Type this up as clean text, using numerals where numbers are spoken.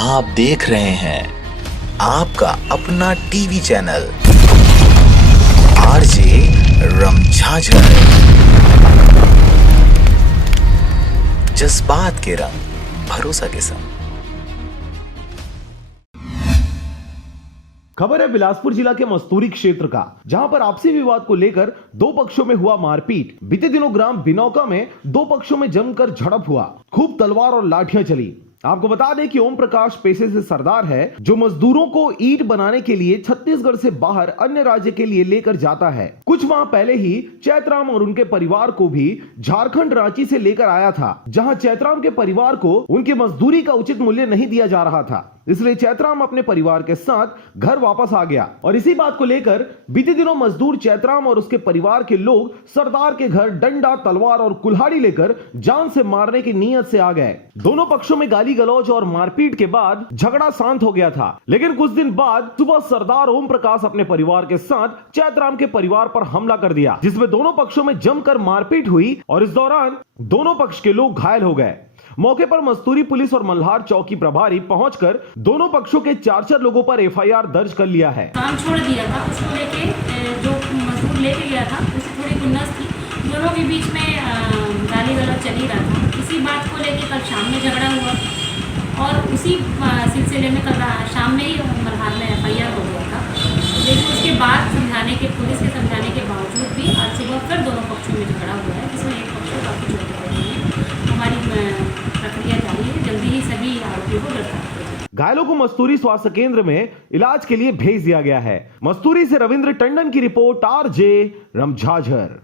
आप देख रहे हैं आपका अपना टीवी चैनल आरजे रमझाझर। जज्बात के रंग, भरोसा के संग। खबर है बिलासपुर जिला के मस्तूरी क्षेत्र का, जहां पर आपसी विवाद को लेकर दो पक्षों में हुआ मारपीट। बीते दिनों ग्राम बिनौका में दो पक्षों में जमकर झड़प हुआ। खूब तलवार और लाठियां चली। आपको बता दें कि ओम प्रकाश पेशे से सरदार है, जो मजदूरों को ईंट बनाने के लिए छत्तीसगढ़ से बाहर अन्य राज्य के लिए लेकर जाता है। कुछ माह पहले ही चैतराम और उनके परिवार को भी झारखंड रांची से लेकर आया था, जहां चैतराम के परिवार को उनके मजदूरी का उचित मूल्य नहीं दिया जा रहा था। इसलिए चैतराम अपने परिवार के साथ घर वापस आ गया और इसी बात को लेकर बीते दिनों मजदूर चैतराम और उसके परिवार के लोग सरदार के घर डंडा, तलवार और कुल्हाड़ी लेकर जान से मारने की नीयत से आ गए। दोनों पक्षों में गाली गलौज और मारपीट के बाद झगड़ा शांत हो गया था, लेकिन कुछ दिन बाद सुबह सरदार ओम प्रकाश अपने परिवार के साथ चैतराम के परिवार पर हमला कर दिया, जिसमें दोनों पक्षों में जमकर मारपीट हुई और इस दौरान दोनों पक्ष के लोग घायल हो गए। मौके पर मस्तूरी पुलिस और मल्हार चौकी प्रभारी पहुंचकर दोनों पक्षों के 4 लोगों पर एफआईआर दर्ज कर लिया है। काम छोड़ दिया था, उसको लेके जो मजदूर लेके गया था उससे थोड़ी खुन्नस थी। दोनों के बीच में गाली गलौज चल ही रहा था। इसी बात को लेके कल शाम में झगड़ा हुआ और उसी सिलसिले में कल शाम में ही मल्हार में एफआईआर हो गया था। लेकिन उसके बाद पुलिस के समझाने के बावजूद भी आज सुबह फिर दोनों पक्षों में झगड़ा हुआ है, जिसमें एक पक्ष को काफ़ी चोटें लगी हैं। हमारी प्रक्रिया जारी है, जल्दी ही सभी आरोपियों को गिरफ्तार किया जाएगा। घायलों को मस्तूरी स्वास्थ्य केंद्र में इलाज के लिए भेज दिया गया है। मस्तूरी से रविंद्र टंडन की रिपोर्ट, आरजे रमझाझर।